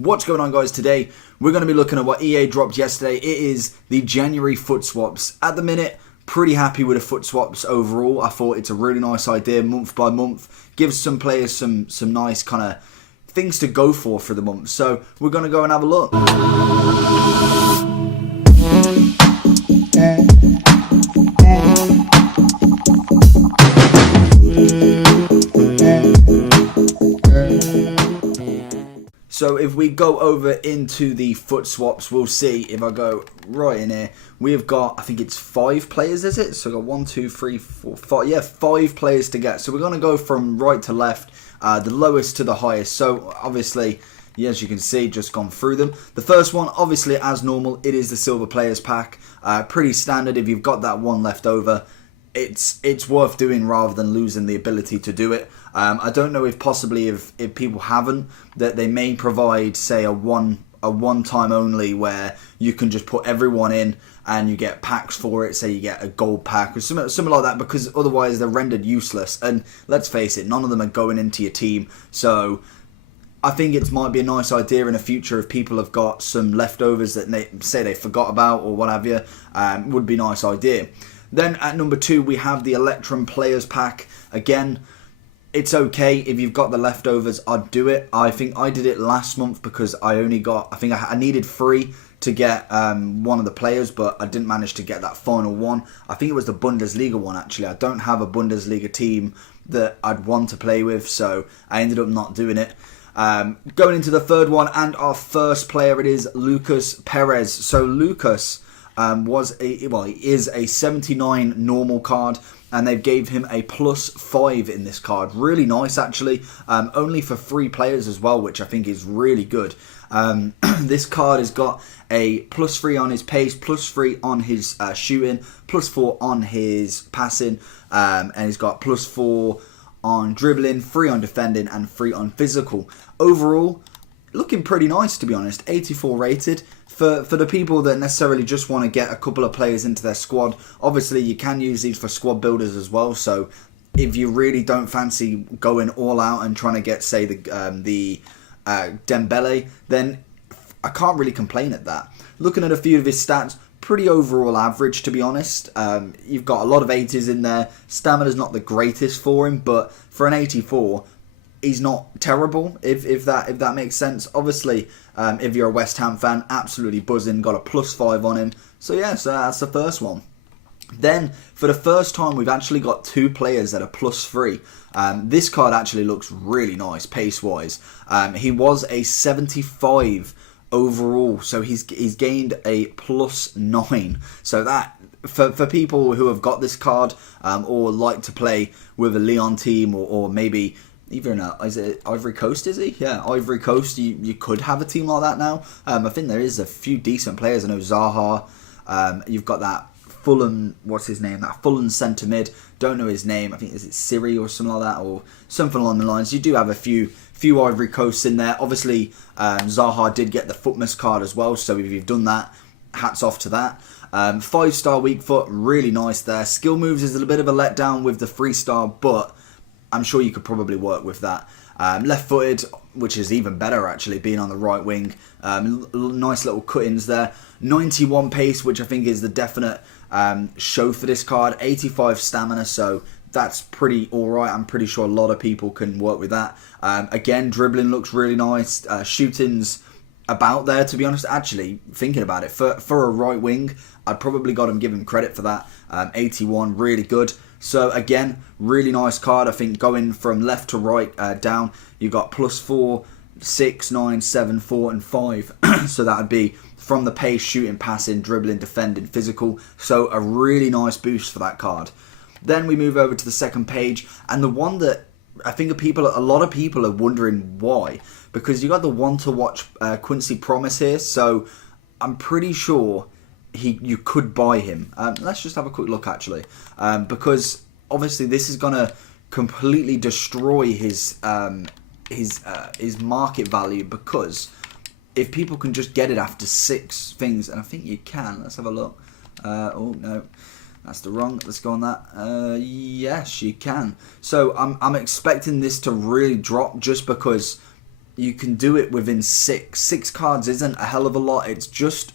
What's going on, guys? Today we're going to be looking at what EA dropped yesterday. It is the January Fut Swaps. At the minute, pretty happy with the Fut Swaps overall. I thought it's a really nice idea, month by month. Gives some players some nice kind of things to go for the month. So we're going to go and have a look. So if we go over into the Fut Swaps, we'll see if I go right in here. We've got, I think it's 5 players, is it? So we've got 1, 2, 3, 4, 5. Yeah, 5 players to get. So we're going to go from right to left, the lowest to the highest. So obviously, yeah, as you can see, just gone through them. The first one, obviously, as normal, it is the Silver Players Pack. Pretty standard. If you've got that one left over, it's worth doing rather than losing the ability to do it. I don't know if possibly if people haven't, that they may provide, say, a one time only where you can just put everyone in and you get packs for it. Say you get a gold pack or something like that, because otherwise they're rendered useless. And let's face it, none of them are going into your team. So I think it might be a nice idea in the future if people have got some leftovers that they forgot about or what have you. Would be a nice idea. Then at number 2 we have the Electrum Players Pack. Again, it's okay if you've got the leftovers. I'd do it. I think I did it last month because I only got, I think I needed 3 to get one of the players, but I didn't manage to get that final one. I think it was the Bundesliga one, actually. I don't have a Bundesliga team that I'd want to play with, so I ended up not doing it. Going into the third one, and our first player, it is Lucas Perez. So Lucas he is a 79 normal card, and they gave him a +5 in this card. Really nice, actually. Only for 3 players as well, which I think is really good. This card has got a +3 on his pace, +3 on his shooting, +4 on his passing, and he's got +4 on dribbling, 3 on defending, and 3 on physical. Overall, looking pretty nice, to be honest. 84 rated. For the people that necessarily just want to get a couple of players into their squad, obviously you can use these for squad builders as well. So if you really don't fancy going all out and trying to get, say, the Dembele, then I can't really complain at that. Looking at a few of his stats, pretty overall average, to be honest. You've got a lot of 80s in there. Stamina's not the greatest for him, but for an 84, he's not terrible, if that makes sense. Obviously, if you're a West Ham fan, absolutely buzzing, got a +5 on him. So yeah, so that's the first one. Then, for the first time, we've actually got 2 players that are +3. This card actually looks really nice, pace-wise. He was a 75 overall, so he's gained a +9. So that, for people who have got this card, or like to play with a Leon team, or maybe even is it Ivory Coast, is he? Yeah, Ivory Coast, you could have a team like that now. I think there is a few decent players. I know Zaha. You've got that Fulham, what's his name? That Fulham centre mid. Don't know his name. I think, is it Siri or something like that, or something along the lines. You do have a few Ivory Coasts in there. Obviously, Zaha did get the Footmas card as well, so if you've done that, hats off to that. 5-star weak foot, really nice there. Skill moves is a little bit of a letdown with the 3-star, but I'm sure you could probably work with that. Left-footed, which is even better, actually, being on the right wing. Nice little cut-ins there. 91 pace, which I think is the definite show for this card. 85 stamina, so that's pretty alright. I'm pretty sure a lot of people can work with that. Again, dribbling looks really nice. Shooting's about there, to be honest. Actually, thinking about it, for a right wing, I'd probably got him, give him credit for that. 81, really good. So again, really nice card. I think going from left to right down, you got +4, 6, 9, 7, 4, and 5. So that would be from the pace, shooting, passing, dribbling, defending, physical. So a really nice boost for that card. Then we move over to the second page, and the one that I think a lot of people are wondering why, because you got the one to watch Quincy Promise here. So I'm pretty sure you could buy him. Let's just have a quick look, actually, because obviously this is gonna completely destroy his market value, because if people can just get it after 6 things, and I think you can. Let's have a look. Oh no, that's the wrong. Let's go on that. Yes, you can. So I'm expecting this to really drop, just because you can do it within six cards isn't a hell of a lot. It's just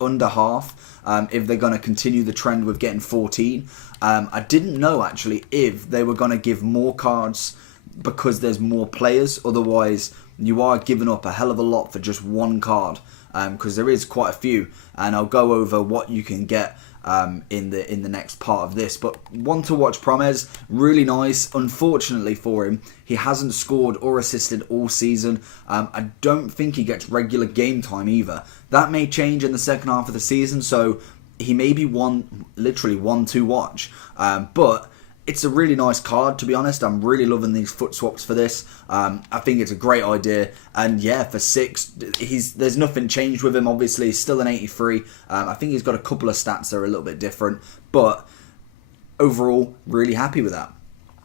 under half if they're going to continue the trend with getting 14. I didn't know actually if they were going to give more cards because there's more players. Otherwise you are giving up a hell of a lot for just one card, because there is quite a few, and I'll go over what you can get in the next part of this. But one to watch, Promes, really nice. Unfortunately for him, he hasn't scored or assisted all season. I don't think he gets regular game time either. That may change in the second half of the season, so he may be literally one to watch. But it's a really nice card, to be honest. I'm really loving these foot swaps for this. I think it's a great idea. And yeah, for 6, there's nothing changed with him, obviously. He's still an 83. I think he's got a couple of stats that are a little bit different. But overall, really happy with that.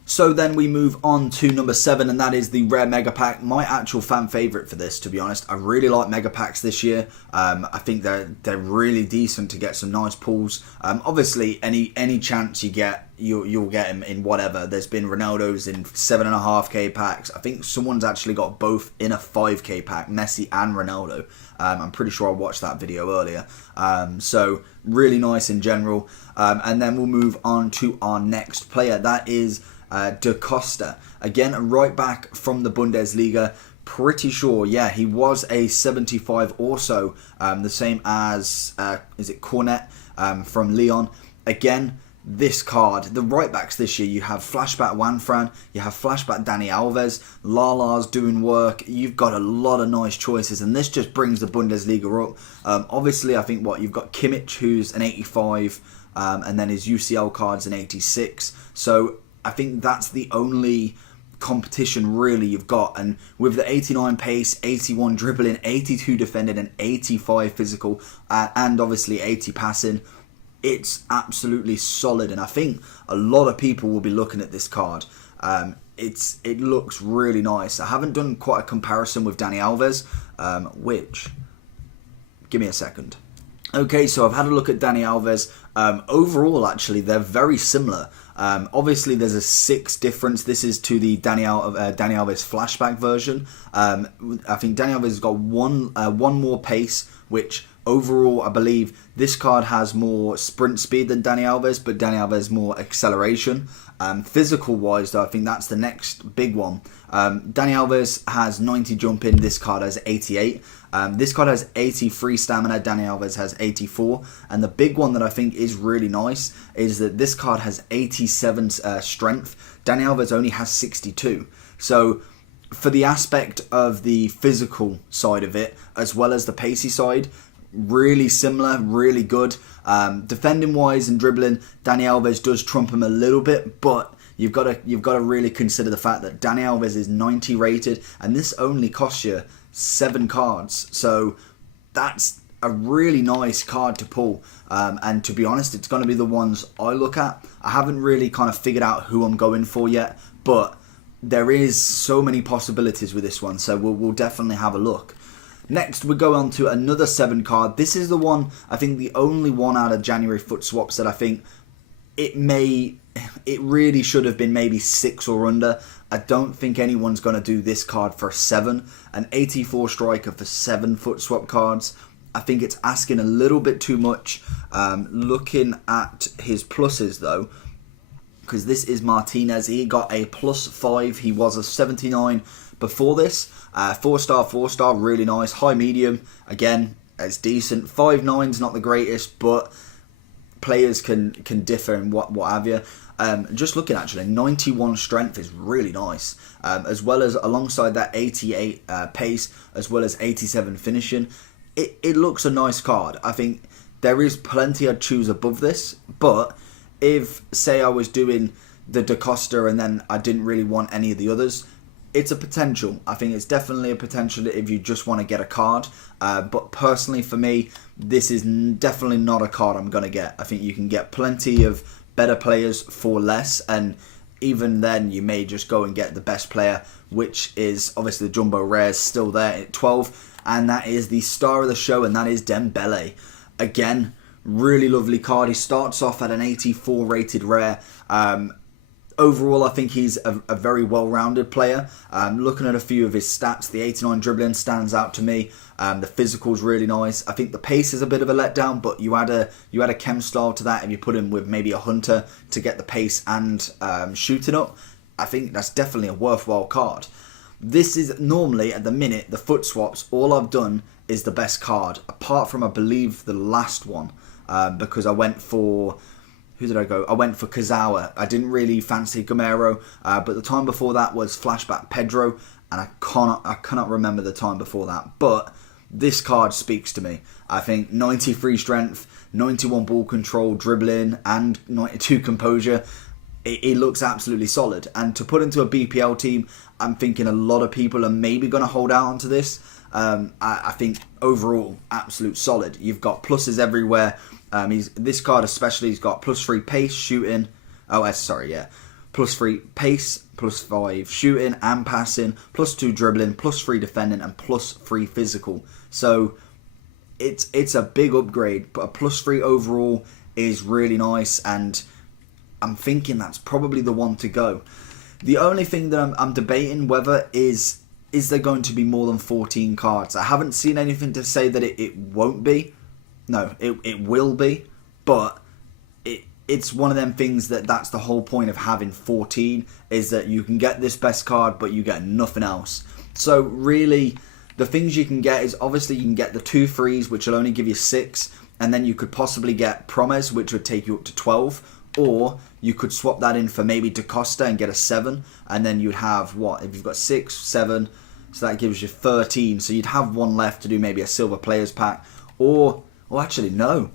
So then we move on to number 7, and that is the Rare Mega Pack. My actual fan favourite for this, to be honest. I really like Mega Packs this year. I think they're really decent to get some nice pulls. Obviously, any chance you get, you'll get him in whatever. There's been Ronaldo's in 7.5k packs. I think someone's actually got both in a 5k pack, Messi and Ronaldo. I'm pretty sure I watched that video earlier. So really nice in general. And then we'll move on to our next player. That is Da Costa, again a right back from the Bundesliga. Pretty sure, yeah, he was a 75 also, the same as is it Cornet from Lyon. Again, this card, the right backs this year, you have flashback Juanfran, you have flashback Dani Alves, Lala's doing work. You've got a lot of nice choices, and this just brings the Bundesliga up. Obviously, I think you've got Kimmich, who's an 85, and then his UCL card's an 86. So I think that's the only competition really you've got. And with the 89 pace, 81 dribbling, 82 defending, and 85 physical, and obviously 80 passing, it's absolutely solid. And I think a lot of people will be looking at this card. It looks really nice. I haven't done quite a comparison with Dani Alves, which, give me a second. Okay, so I've had a look at Dani Alves. Overall, actually, they're very similar. Obviously, there's a 6 difference. This is to the Dani Alves flashback version. I think Dani Alves has got one more pace, which overall, I believe this card has more sprint speed than Dani Alves, but Dani Alves has more acceleration. Physical-wise, though, I think that's the next big one. Dani Alves has 90 jumping. This card has 88. This card has 83 stamina. Dani Alves has 84. And the big one that I think is really nice is that this card has 87 strength. Dani Alves only has 62. So for the aspect of the physical side of it, as well as the pacey side, really similar, really good. Defending wise and dribbling, Dani Alves does trump him a little bit, but you've got to really consider the fact that Dani Alves is 90 rated, and this only costs you 7 cards. So that's a really nice card to pull. And to be honest, it's going to be the ones I look at. I haven't really kind of figured out who I'm going for yet, but there is so many possibilities with this one, so we'll definitely have a look. Next, we go on to another 7 card. This is the one, I think the only one out of January Fut Swaps that I think it really should have been maybe 6 or under. I don't think anyone's going to do this card for 7. An 84 striker for 7 Fut Swap cards. I think it's asking a little bit too much. Looking at his pluses though, because this is Martinez. He got a +5. He was a 79 before this. 4-star, really nice. High medium, again, it's decent. 5.9's not the greatest, but players can differ and what have you. Just looking actually, 91 strength is really nice. As well as alongside that 88 pace, as well as 87 finishing. It looks a nice card. I think there is plenty I'd choose above this, but if, say, I was doing the Da Costa and then I didn't really want any of the others, it's a potential. I think it's definitely a potential if you just want to get a card. But personally, for me, this is definitely not a card I'm going to get. I think you can get plenty of better players for less, and even then, you may just go and get the best player, which is obviously the Jumbo Rares still there at 12, and that is the star of the show, and that is Dembele. Again, really lovely card. He starts off at an 84 rated rare. overall, I think he's a very well-rounded player. Looking at a few of his stats, the 89 dribbling stands out to me. The physical's really nice. I think the pace is a bit of a letdown, but you add a chem style to that, and you put him with maybe a hunter to get the pace and shooting up. I think that's definitely a worthwhile card. This is normally, at the minute, the Fut Swaps, all I've done is the best card, apart from, I believe, the last one, because I went for... Who did I go? I went for Kazawa. I didn't really fancy Gamero, but the time before that was Flashback Pedro, and I cannot remember the time before that. But this card speaks to me. I think 93 strength, 91 ball control, dribbling, and 92 composure. It looks absolutely solid. And to put into a BPL team, I'm thinking a lot of people are maybe going to hold out onto this. I think overall, absolute solid. You've got pluses everywhere. This card especially, he's got +3 pace, shooting. +3 pace, +5 shooting and passing, +2 dribbling, +3 defending, and +3 physical. So it's a big upgrade, but a +3 overall is really nice, and I'm thinking that's probably the one to go. The only thing that I'm debating whether is there going to be more than 14 cards. I haven't seen anything to say that it won't be. No, it will be, but it's one of them things that's the whole point of having 14, is that you can get this best card, but you get nothing else. So really, the things you can get is, obviously you can get the 2 frees, which will only give you 6, and then you could possibly get Promes, which would take you up to 12, or you could swap that in for maybe DaCosta and get a 7, and then you'd have, what, if you've got 6, 7, so that gives you 13, so you'd have one left to do maybe a silver players pack, or actually no,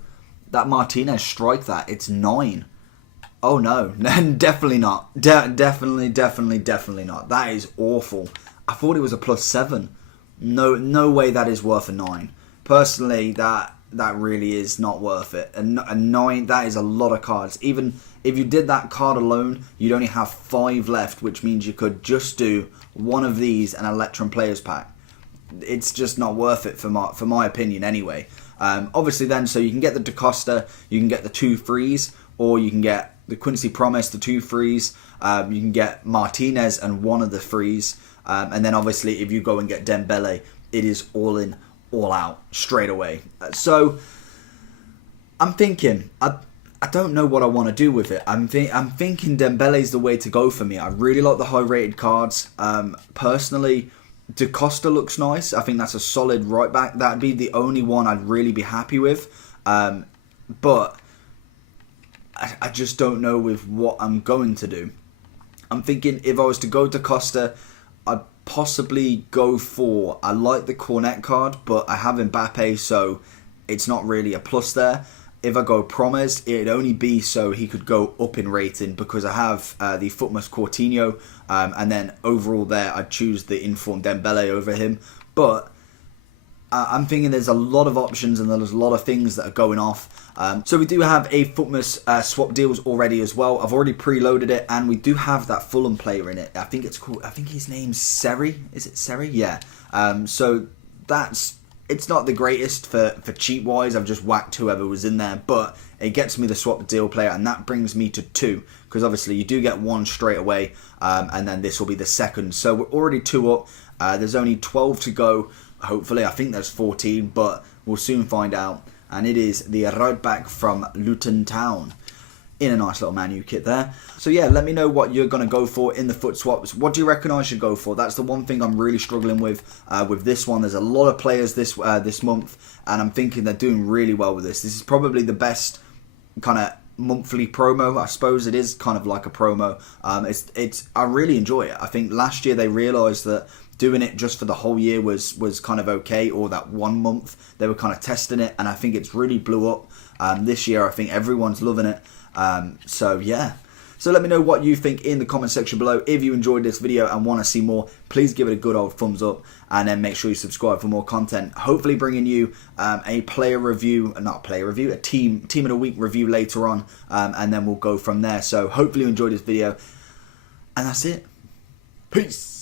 that Martinez, strike that, it's 9. Oh no, definitely not, definitely not, that is awful. I thought it was a +7, no way that is worth a 9. Personally, that really is not worth it. A 9, that is a lot of cards. Even if you did that card alone, you'd only have 5 left, which means you could just do one of these and Electrum Players Pack. It's just not worth it for my opinion anyway. Obviously then, so you can get the DaCosta, you can get the 2 frees, or you can get the Quincy Promes, the 2 frees, you can get Martinez and one of the frees, and then obviously if you go and get Dembele, it is all in, all out straight away. So I'm thinking, I don't know what I want to do with it. I'm thinking Dembele's the way to go for me. I really like the high rated cards. Personally, DaCosta looks nice. I think that's a solid right back. That'd be the only one I'd really be happy with. But I just don't know with what I'm going to do. I'm thinking if I was to go DaCosta, I'd possibly go for... I like the Cornet card, but I have Mbappe, so it's not really a plus there. If I go Promes, it'd only be so he could go up in rating, because I have the Futmas Coutinho, and then overall there I'd choose the informed Dembele over him. But I'm thinking there's a lot of options and there's a lot of things that are going off. So we do have a Futmas swap deals already as well. I've already preloaded it, and we do have that Fulham player in it. I think his name's Seri. Is it Seri? Yeah. So it's not the greatest for cheap wise. I've just whacked whoever was in there, but it gets me the swap deal player, and that brings me to 2, because obviously you do get 1 straight away, and then this will be the second. So we're already 2 up. There's only 12 to go. Hopefully, I think there's 14, but we'll soon find out. And it is the right back from Luton Town, in a nice little Man U kit there. So yeah, let me know what you're going to go for in the Fut Swaps. What do you reckon I should go for? That's the one thing I'm really struggling with this one. There's a lot of players this month, and I'm thinking they're doing really well with this. This is probably the best kind of monthly promo. I suppose it is kind of like a promo. I really enjoy it. I think last year they realised that doing it just for the whole year was kind of okay, or that 1 month they were kind of testing it, and I think it's really blew up. This year I think everyone's loving it. So yeah, so let me know what you think in the comment section below. If you enjoyed this video and want to see more, please give it a good old thumbs up, and then make sure you subscribe for more content, hopefully bringing you a player review, not a player review, a team of the week review later on, and then we'll go from there. So hopefully you enjoyed this video, and that's it. Peace.